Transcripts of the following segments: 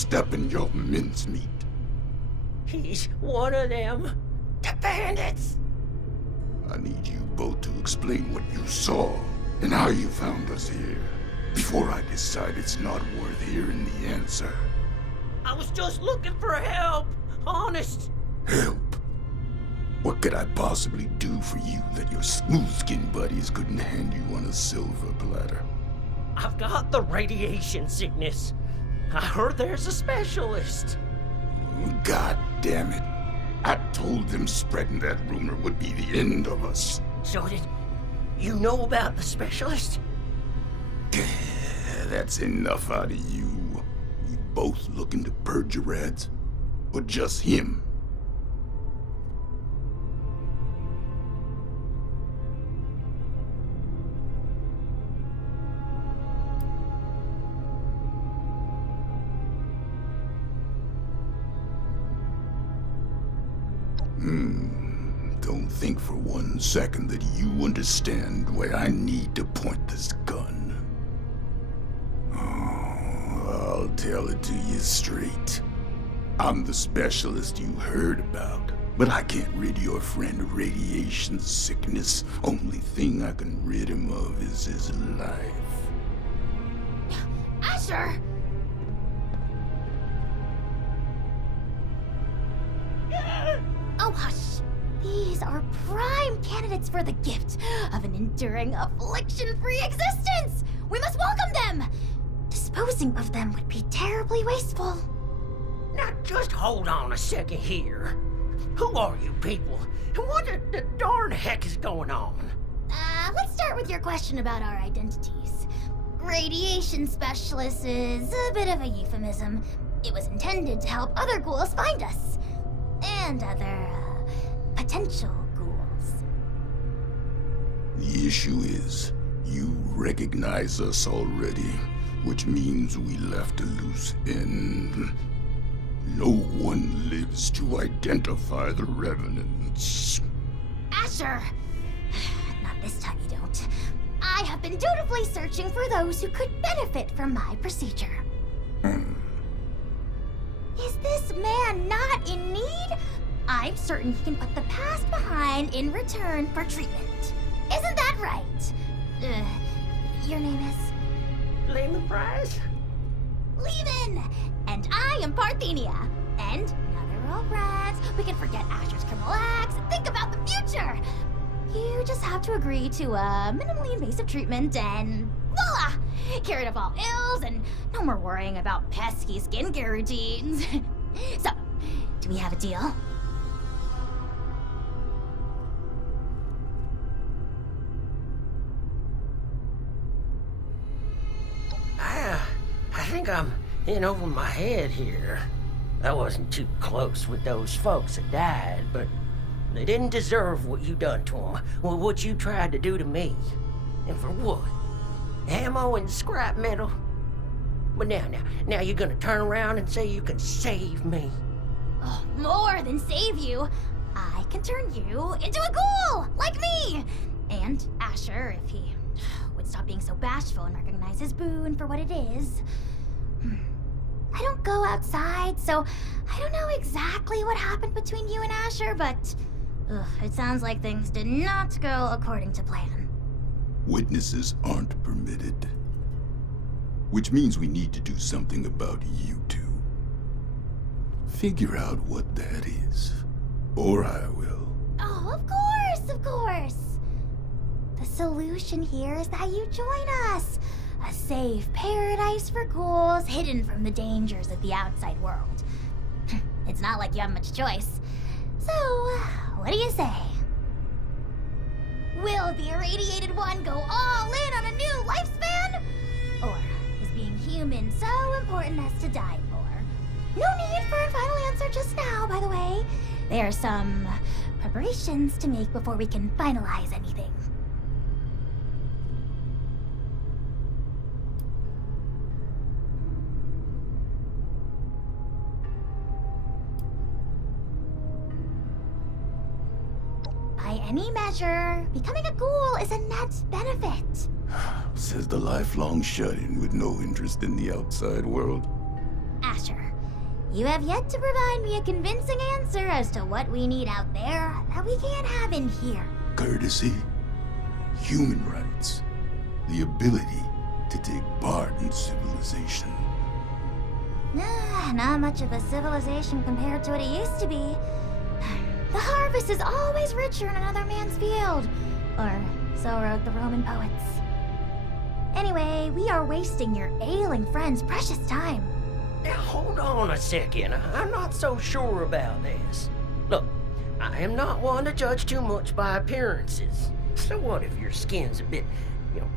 step in your mincemeat. He's one of them. The bandits. I need you both to explain what you saw and how you found us here, before I decide it's not worth hearing the answer. I was just looking for help. Honest. Help? What could I possibly do for you that your smooth-skinned buddies couldn't hand you on a silver platter? I've got the radiation sickness. I heard there's a specialist. God damn it. I told them spreading that rumor would be the end of us. So did you know about the specialist? That's enough out of you. You both looking to purge your rats? Or just him? Don't think for 1 second that you understand where I need to point this gun. Oh, I'll tell it to you straight. I'm the specialist you heard about, but I can't rid your friend of radiation sickness. Only thing I can rid him of is his life. Asher! Oh, hush. These are prime candidates for the gift of an enduring affliction-free existence! We must welcome them! Disposing of them would be terribly wasteful. Now just hold on a second here. Who are you people? And what the darn heck is going on? Let's start with your question about our identities. Radiation specialist is a bit of a euphemism. It was intended to help other ghouls find us. And other, potential ghouls. The issue is, you recognize us already, which means we left a loose end. No one lives to identify the revenants. Asher! Not this time you don't. I have been dutifully searching for those who could benefit from my procedure. Is this man not in need? I'm certain he can put the past behind in return for treatment. Isn't that right? Your name is? Lehman Price? Lehman! And I am Parthenia. And now that we're all friends, we can forget Asher's criminal acts and think about the future. You just have to agree to minimally invasive treatment and voila! Cured of all ills and no more worrying about pesky skincare routines. So, do we have a deal? I think I'm in over my head here. I wasn't too close with those folks that died, but they didn't deserve what you done to them, or what you tried to do to me. And for what? Ammo and scrap metal? But now you're gonna turn around and say you can save me. Oh, more than save you. I can turn you into a ghoul, like me! And Asher, if he would stop being so bashful and recognize his boon for what it is. I don't go outside, so I don't know exactly what happened between you and Asher, but it sounds like things did not go according to plan. Witnesses aren't permitted. Which means we need to do something about you two. Figure out what that is. Or I will. Oh, of course, of course. The solution here is that you join us. A safe paradise for ghouls hidden from the dangers of the outside world. It's not like you have much choice. So, what do you say? Will the irradiated one go all in on a new lifespan? Or is being human so important as to die for? No need for a final answer just now, by the way. There are some preparations to make before we can finalize anything. By any measure, becoming a ghoul is a net benefit. Says the lifelong shut-in with no interest in the outside world. Asher, You have yet to provide me a convincing answer as to what we need out there that we can't have in here. Courtesy, human rights, the ability to take part in civilization. Not much of a civilization compared to what it used to be. The harvest is always richer in another man's field. Or so wrote the Roman poets. Anyway, we are wasting your ailing friend's precious time. Now, hold on a second. I'm not so sure about this. Look, I am not one to judge too much by appearances. So what if your skin's a bit,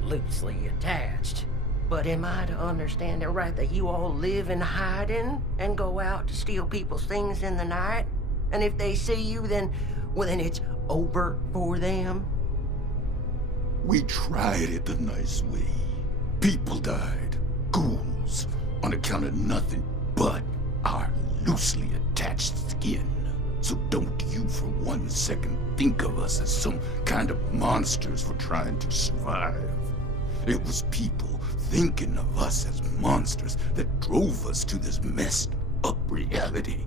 loosely attached? But am I to understand it right that you all live in hiding and go out to steal people's things in the night? And if they see you, then it's over for them? We tried it the nice way. People died, ghouls, on account of nothing but our loosely attached skin. So don't you for 1 second think of us as some kind of monsters for trying to survive. It was people thinking of us as monsters that drove us to this messed up reality.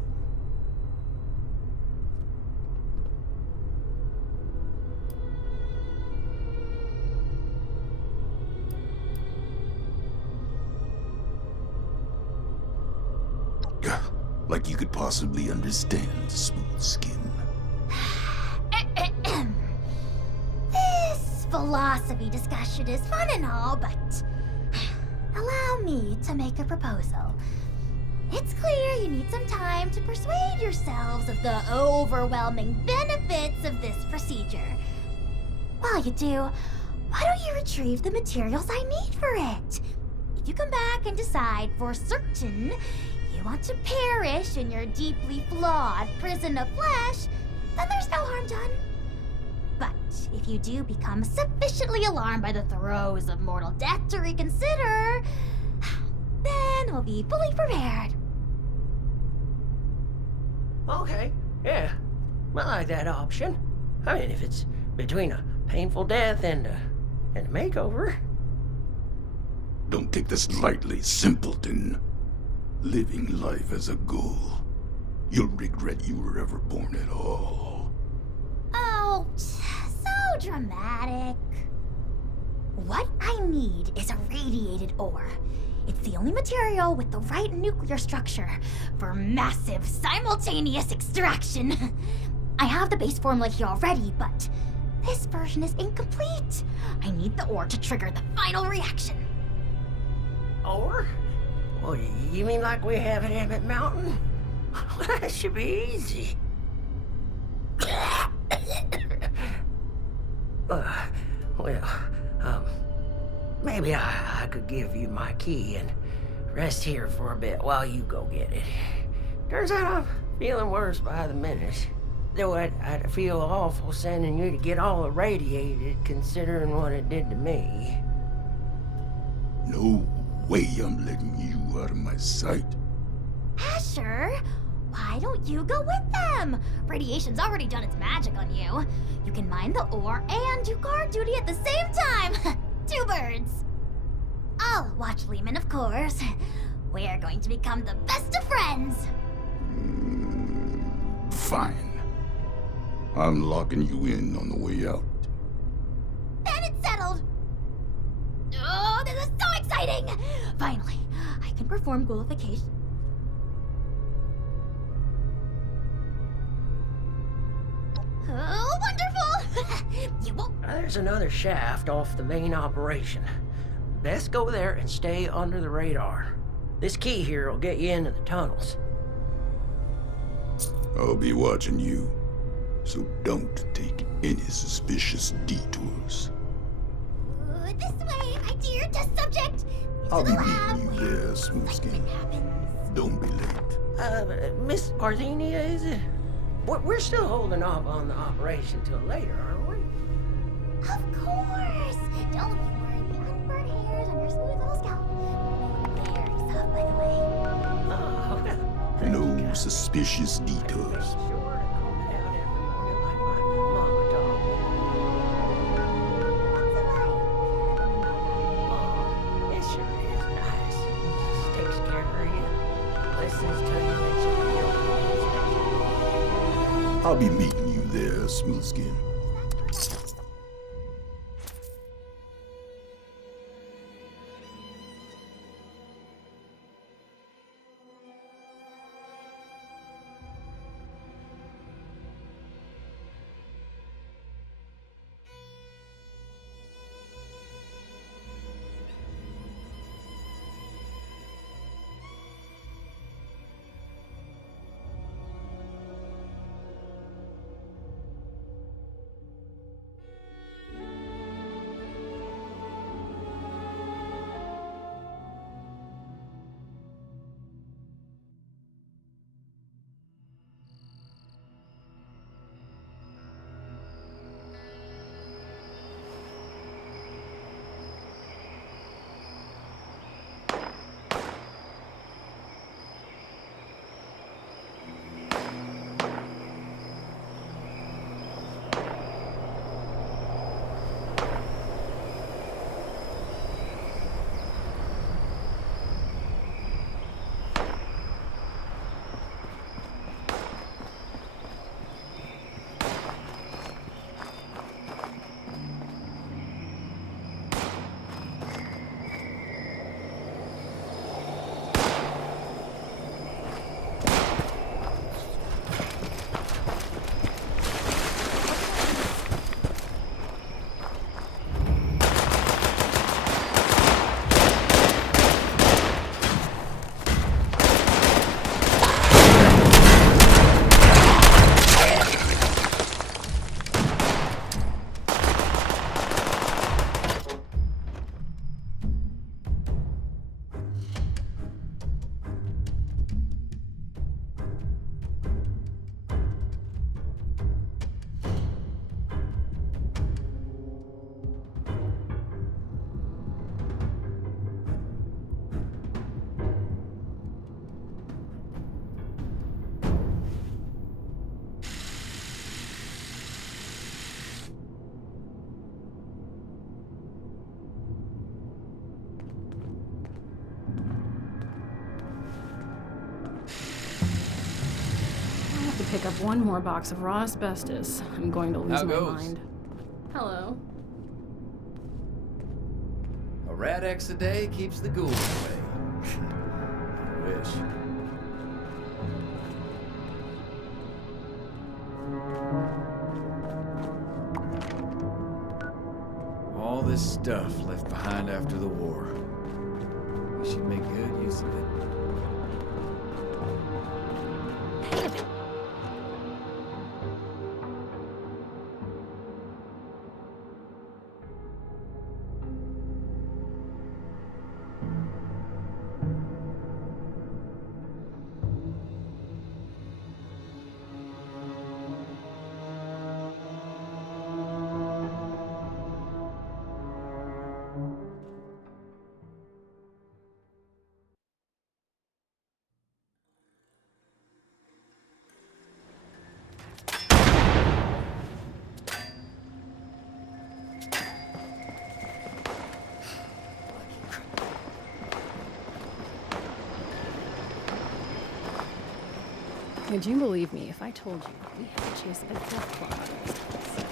Like you could possibly understand smooth skin. This philosophy discussion is fun and all, but allow me to make a proposal. It's clear you need some time to persuade yourselves of the overwhelming benefits of this procedure. While you do, why don't you retrieve the materials I need for it? If you come back and decide for certain you want to perish in your deeply flawed prison of flesh, then there's no harm done. But if you do become sufficiently alarmed by the throes of mortal death to reconsider, then we'll be fully prepared. Okay, yeah. I like that option. I mean, if it's between a painful death and a makeover. Don't take this lightly, simpleton. Living life as a ghoul, you'll regret you were ever born at all. Oh, so dramatic. What I need is a radiated ore. It's the only material with the right nuclear structure for massive simultaneous extraction. I have the base formula here already, but this version is incomplete. I need the ore to trigger the final reaction. Or? Well, you mean like we have at Emmett Mountain? That should be easy. Maybe I could give you my key and rest here for a bit while you go get it. Turns out I'm feeling worse by the minute. Though I'd feel awful sending you to get all irradiated considering what it did to me. No way I'm letting you out of my sight. Asher, why don't you go with them? Radiation's already done its magic on you. You can mine the ore and do guard duty at the same time. 2 birds. I'll watch Lehman, of course. We're going to become the best of friends. Fine. I'm locking you in on the way out. Then it's settled. Oh, this is so exciting! Finally, I can perform ghoulification. Oh, wonderful! You won't. There's another shaft off the main operation. Best go there and stay under the radar. This key here will get you into the tunnels. I'll be watching you, so don't take any suspicious detours. This way, my dear test subject. I'll To be the lab meeting you where there, smooth skin. excitement happens. Don't be late. Miss Parthenia, is it? We're still holding off on the operation till later, aren't we? Of course. Don't you worry, the unburnt hairs on your smooth little scalp. Very soft, by the way. Oh, well. No suspicious detours. Sure to comb it out every morning like my mama taught me. What's it like? Oh, it sure is nice. She takes care of you. Listens to you and I'll be meeting you there, Smoothskin. Pick up one more box of raw asbestos. I'm going to lose How my goes? mind. Hello. A rat X a day keeps the ghouls away. I wish. All this stuff left behind after the war. We should make good use of it. Would you believe me if I told you we had to chase a death clock out of this place?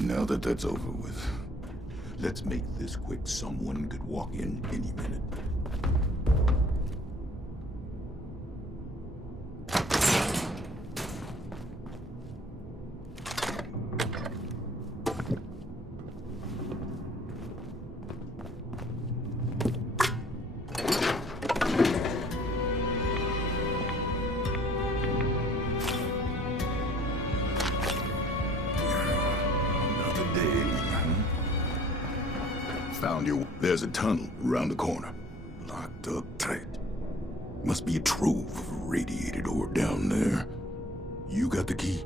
Now that that's over with, let's make this quick. Someone could walk in any minute. Found you. There's a tunnel around the corner. Locked up tight. Must be a trove of radiated ore down there. You got the key?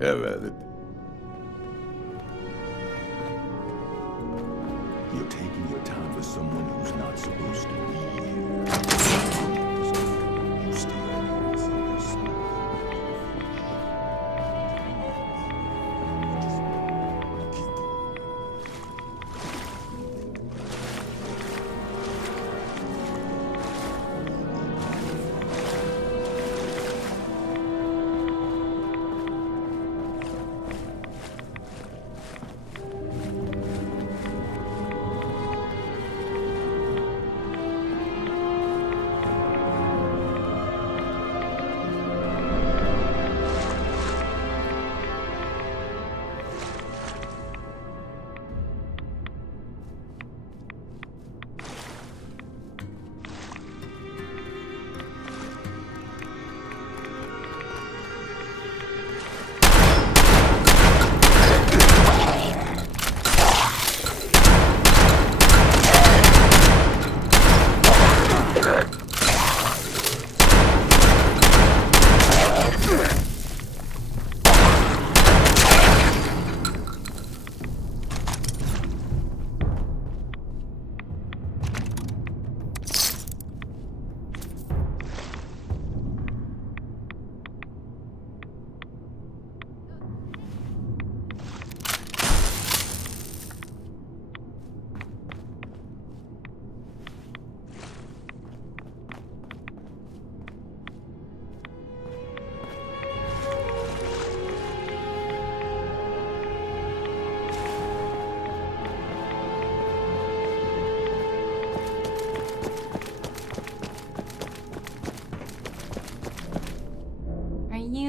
Have at it. You're taking your time for someone who's not supposed to be here. You stay here and see this smell.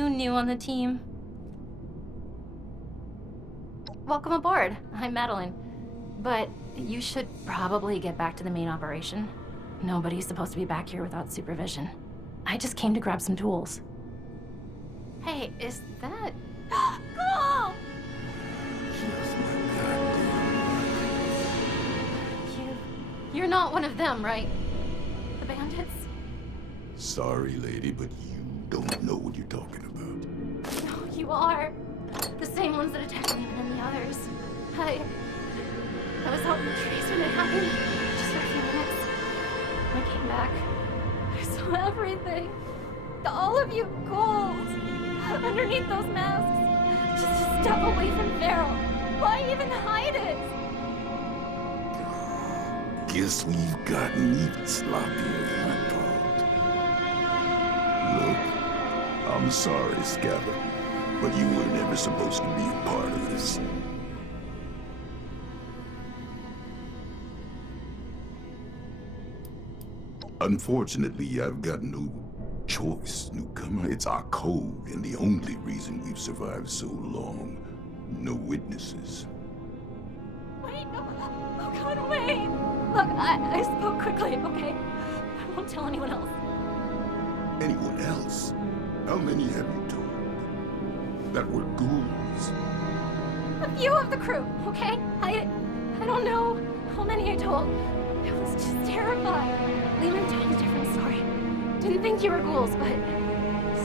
New on the team. Welcome aboard. I'm Madeline. But you should probably get back to the main operation. Nobody's supposed to be back here without supervision. I just came to grab some tools. Hey, is that... Ghoul! You're not one of them, right? The bandits? Sorry, lady, but you don't know what you're talking about. No, you are. The same ones that attacked Lehman and the others. I was out in the trees when it happened, just for a few minutes. When I came back, I saw everything. All of you ghouls underneath those masks. Just a step away from Farrell. Why even hide it? Guess we've gotten even sloppier than I thought. Look, I'm sorry, Scabbard, but you were never supposed to be a part of this. Unfortunately, I've got no choice, newcomer. It's our code, and the only reason we've survived so long. No witnesses. Wait, no. Oh God, wait. Look, I spoke quickly, okay? I won't tell anyone else. Anyone else? How many have you told? That were ghouls? A few of the crew, okay? I don't know how many I told. I was just terrified. Lehman told a different story. Didn't think you were ghouls, but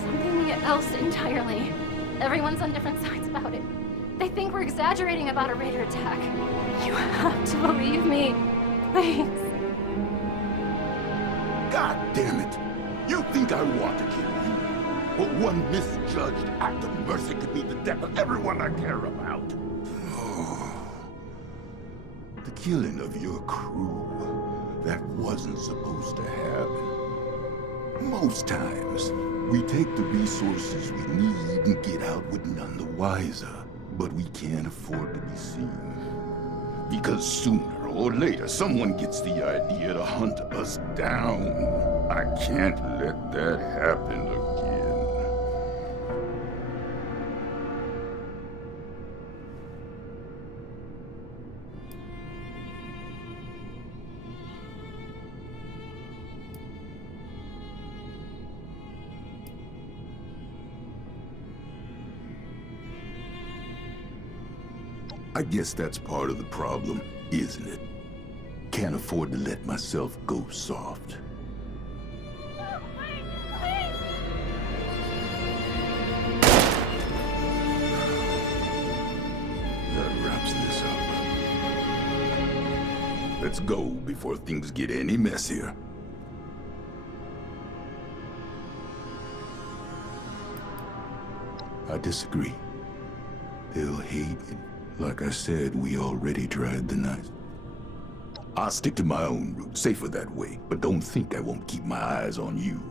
something else entirely. Everyone's on different sides about it. They think we're exaggerating about a raider attack. You have to believe me. Please. God damn it! You think I want to kill you? But one misjudged act of mercy could mean the death of everyone I care about. The killing of your crew, that wasn't supposed to happen. Most times, we take the resources we need and get out with none the wiser. But we can't afford to be seen. Because sooner or later, someone gets the idea to hunt us down. I can't let that happen again. I guess that's part of the problem, isn't it? Can't afford to let myself go soft. That wraps this up. Let's go before things get any messier. I disagree. They'll hate it. Like I said, we already tried the knife. I'll stick to my own route, safer that way, but don't think I won't keep my eyes on you.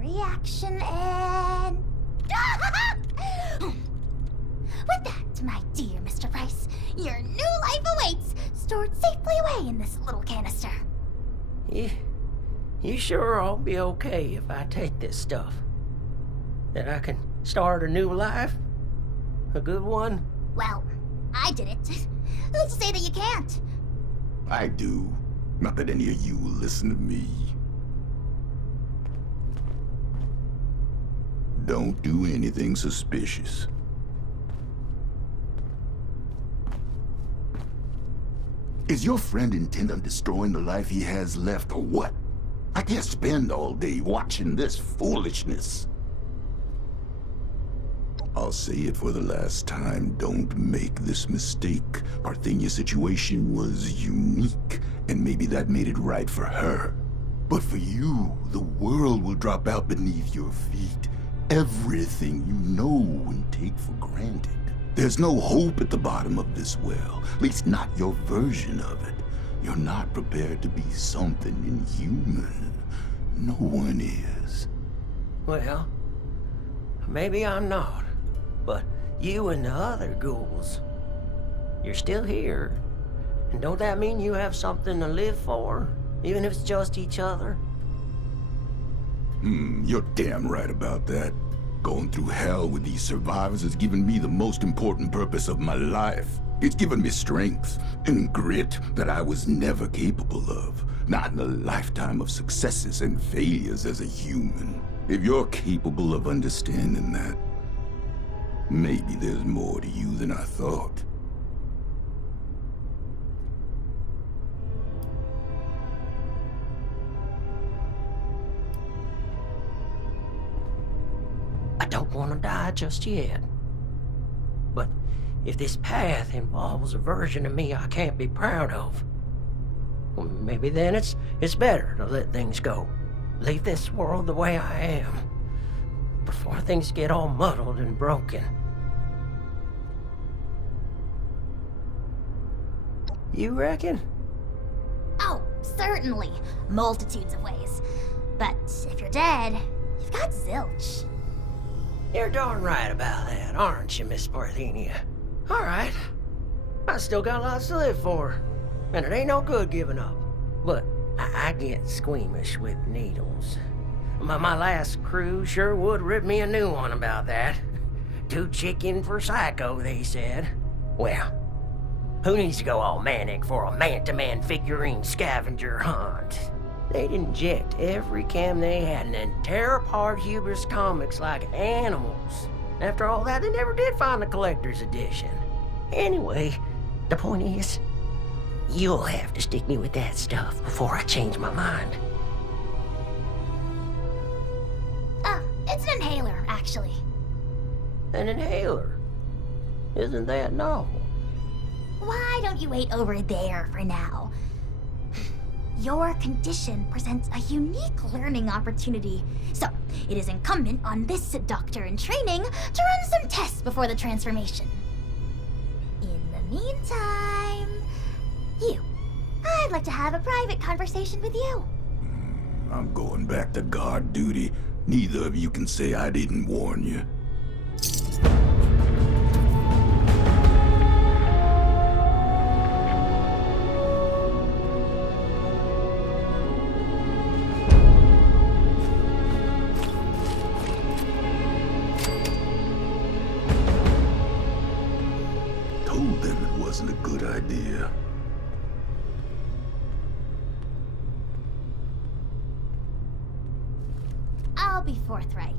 reaction and... With that, my dear Mr. Price, your new life awaits, stored safely away in this little canister. You sure I'll be okay if I take this stuff? That I can start a new life? A good one? Well, I did it. Who's to say that you can't? I do. Not that any of you will listen to me. Don't do anything suspicious. Is your friend intent on destroying the life he has left, or what? I can't spend all day watching this foolishness. I'll say it for the last time, don't make this mistake. Parthenia's situation was unique, and maybe that made it right for her. But for you, the world will drop out beneath your feet. Everything you know and take for granted. There's no hope at the bottom of this well, at least not your version of it. You're not prepared to be something inhuman. No one is. Well, maybe I'm not. But you and the other ghouls, you're still here. And don't that mean you have something to live for? Even if it's just each other? You're damn right about that. Going through hell with these survivors has given me the most important purpose of my life. It's given me strength and grit that I was never capable of. Not in a lifetime of successes and failures as a human. If you're capable of understanding that, maybe there's more to you than I thought. I don't want to die just yet. But if this path involves a version of me I can't be proud of, well, maybe then it's better to let things go. Leave this world the way I am, before things get all muddled and broken. You reckon? Oh, certainly. Multitudes of ways. But if you're dead, you've got zilch. You're darn right about that, aren't you, Miss Parthenia? All right. I still got lots to live for, and it ain't no good giving up. But I get squeamish with needles. My last crew sure would rip me a new one about that. Too chicken for psycho, they said. Well, who needs to go all manic for a man-to-man figurine scavenger hunt? They'd inject every chem they had and then tear apart Hubris comics like animals. After all that, they never did find the collector's edition. Anyway, the point is, you'll have to stick me with that stuff before I change my mind. It's an inhaler, actually. An inhaler? Isn't that novel? Why don't you wait over there for now? Your condition presents a unique learning opportunity, so it is incumbent on this doctor in training to run some tests before the transformation. In the meantime, I'd like to have a private conversation with you. I'm going back to guard duty. Neither of you can say I didn't warn you. Told them it wasn't a good idea. I'll be forthright.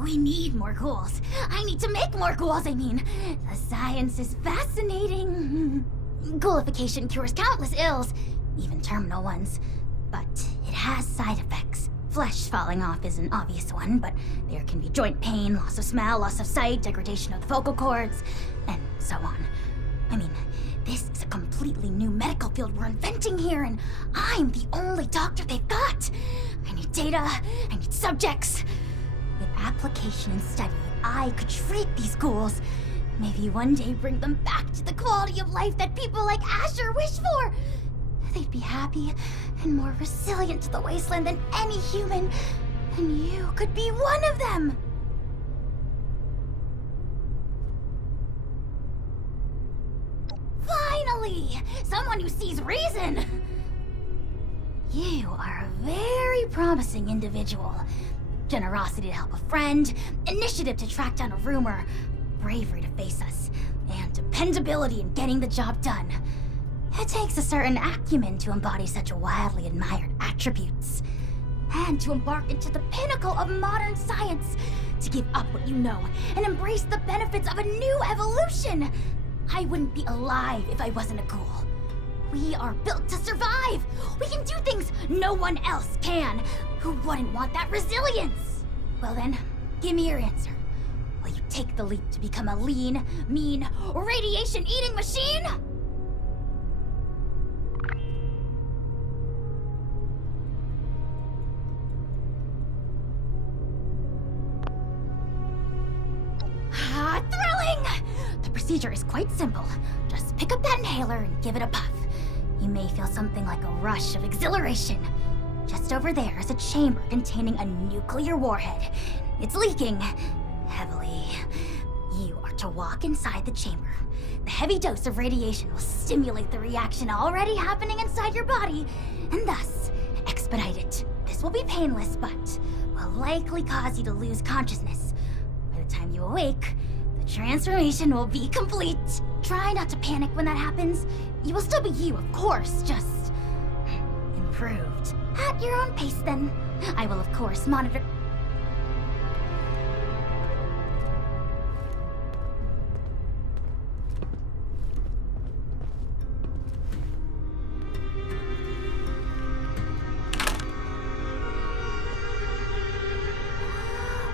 We need more ghouls. I need to make more ghouls, I mean. The science is fascinating. Ghoulification cures countless ills, even terminal ones. But it has side effects. Flesh falling off is an obvious one, but there can be joint pain, loss of smell, loss of sight, degradation of the vocal cords, and so on. I mean, this is a completely new medical field we're inventing here, and I'm the only doctor they've got. I need data, I need subjects. With application and study, I could treat these ghouls. Maybe one day bring them back to the quality of life that people like Asher wish for. They'd be happy and more resilient to the wasteland than any human. And you could be one of them! Finally! Someone who sees reason! You are a very promising individual. Generosity to help a friend, initiative to track down a rumor, bravery to face us, and dependability in getting the job done. It takes a certain acumen to embody such wildly admired attributes. And to embark into the pinnacle of modern science, to give up what you know and embrace the benefits of a new evolution. I wouldn't be alive if I wasn't a ghoul. We are built to survive. We can do things no one else can. Who wouldn't want that resilience? Well then, give me your answer. Will you take the leap to become a lean, mean, radiation-eating machine? Thrilling! The procedure is quite simple. Just pick up that inhaler and give it a puff. You may feel something like a rush of exhilaration. Just over there is a chamber containing a nuclear warhead. It's leaking heavily. You are to walk inside the chamber. The heavy dose of radiation will stimulate the reaction already happening inside your body, and thus expedite it. This will be painless, but will likely cause you to lose consciousness. By the time you awake, the transformation will be complete. Try not to panic when that happens. You will still be you, of course, just improved. At your own pace, then. I will, of course, monitor.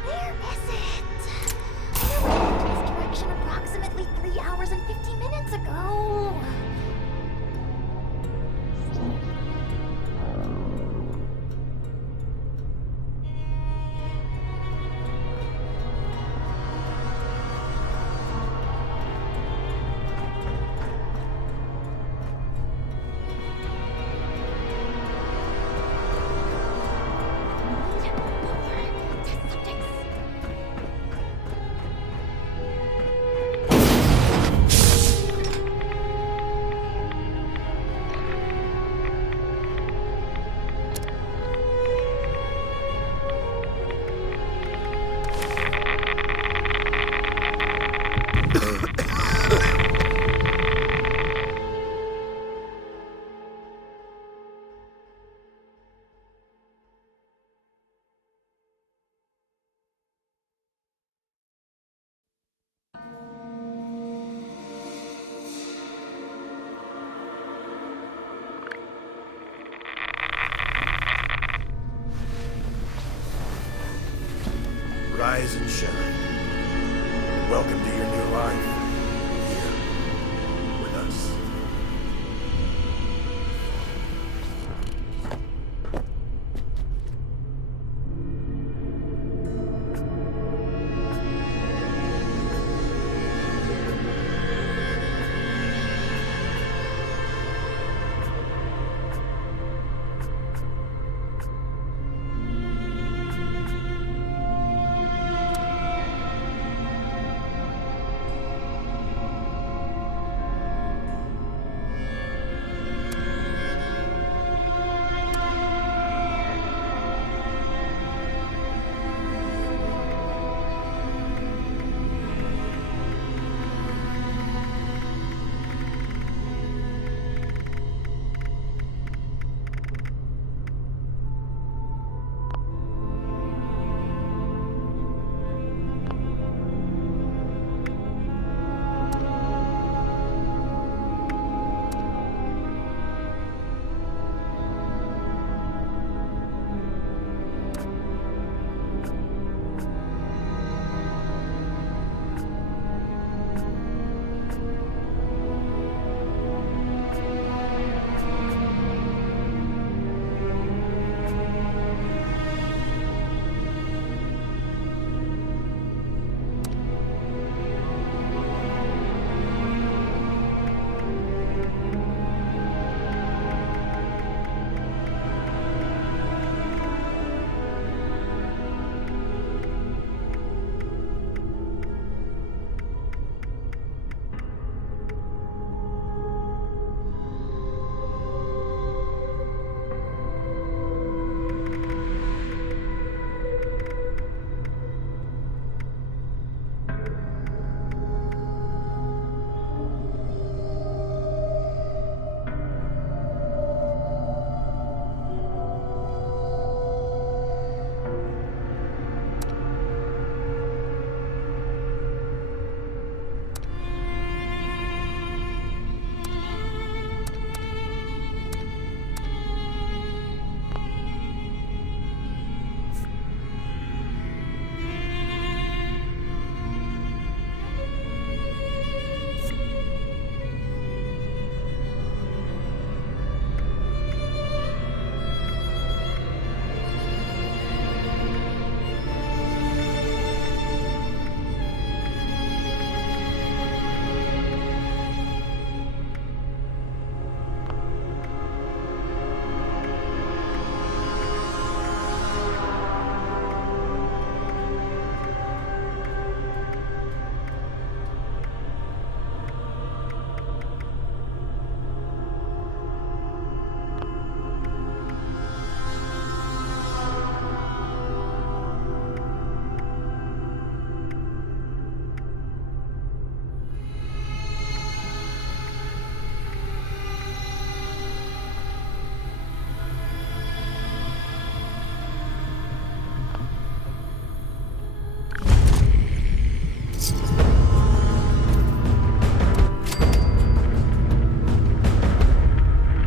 Where is it? I went in this direction approximately 3 hours and 50 minutes ago.